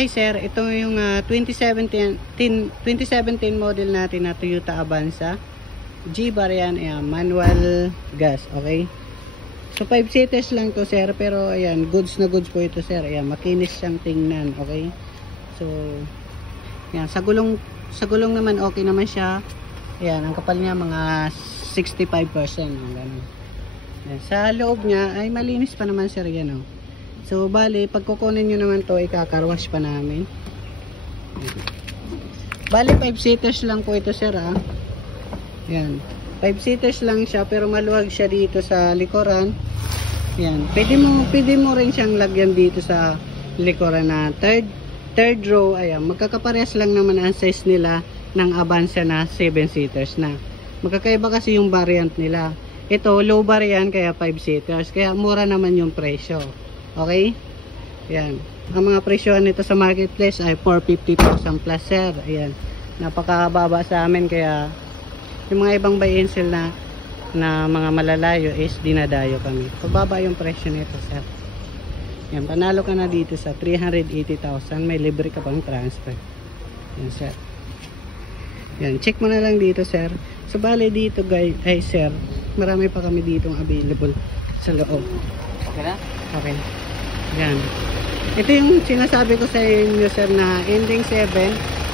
Hi sir, ito yung 2017 model natin na Toyota Avanza G-Bar yan, ayan, manual gas, okay? So 5 seaters lang to sir, pero ayan, goods na goods po ito sir, ayan, makinis siyang tingnan, okay? So ayan, sa gulong naman okay naman siya, ayan, ang kapal niya mga 65%, ganun. Ayan, sa loob niya ay malinis pa naman sir, yan oh. So bali, pag kukunin nyo naman to, ikakarwash pa namin. Bali 5 seaters lang po ito sir ah. Yan, 5 seaters lang siya, pero maluwag siya dito sa likuran. Yan, pwede mo rin siyang lagyan dito sa likuran na third row. Ayan, magkakaparehas lang naman ang size nila ng Avanza na 7 seaters na. Magkakaiba kasi yung variant nila. Ito low bar yan, kaya 5 seaters, kaya mura naman yung presyo. Okay? Yan. Ang mga presyohan nito sa marketplace ay 450,000 plus sir. Ayan. Napakababa sa amin, kaya yung mga ibang buy and sell na mga malalayo is dinadayo kami. Pababa yung presyo nito sir. Yan. Panalo ka na dito sa 380,000. May libre ka pang transfer. Yan sir. Yan. Check mo na lang dito sir. So bali dito guys, ay sir, marami pa kami ditong available sa loob. Okay. Yan. Ito yung sinasabi ko sa inyo sir na ending 7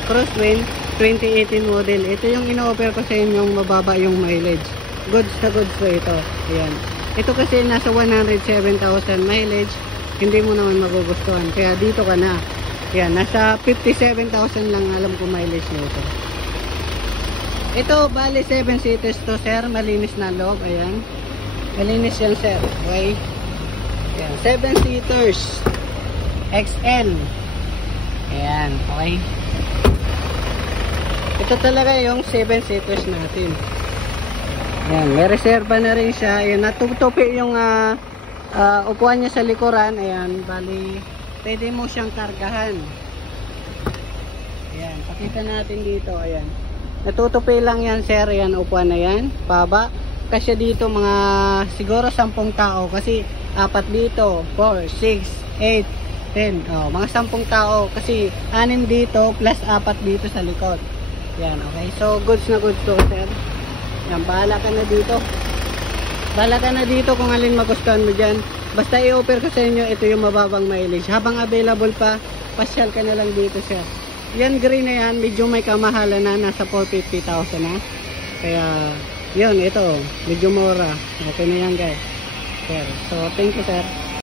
crosswind 2018 model. Ito yung ino-offer ko sa inyo, mababa yung mileage. Goods na goods po ito. Ayan. Ito kasi nasa 107,000 mileage. Hindi mo naman magugustuhan. Kaya dito ka na. Ayan. Nasa 57,000 lang alam ko mileage nito. Ito bali 7 seaters to sir. Malinis na loob. Ayan. Malinis yan sir. Okay. Ayan, 7 seaters XL. Ayan, okay. Ito talaga yung 7 seaters natin. Ayan, may reserva na rin siya. Ayan, natutupi yung upuan niya sa likuran. Ayan, bali pwede mo siyang kargahan. Ayan, pakita natin dito. Ayan, natutupi lang yan sir. Ayan, upuan na yan, baba. Kasi dito mga siguro 10 tao, kasi apat dito, 4, 6, 8, 10, oh, mga 10 tao, kasi 6 dito plus 4 dito sa likod. Yan, okay, so goods na goods to sir. Yan, bahala ka na dito kung alin magustuhan mo dyan. Basta i-offer ko sa inyo, ito yung mababang mileage. Habang available pa, pasyal ka na lang dito sir. Yan, green na yan, medyo may kamahalan na, nasa 450,000 na. Kaya yun, ito medyo mura. Okay na yan guys sir. So thank you sir.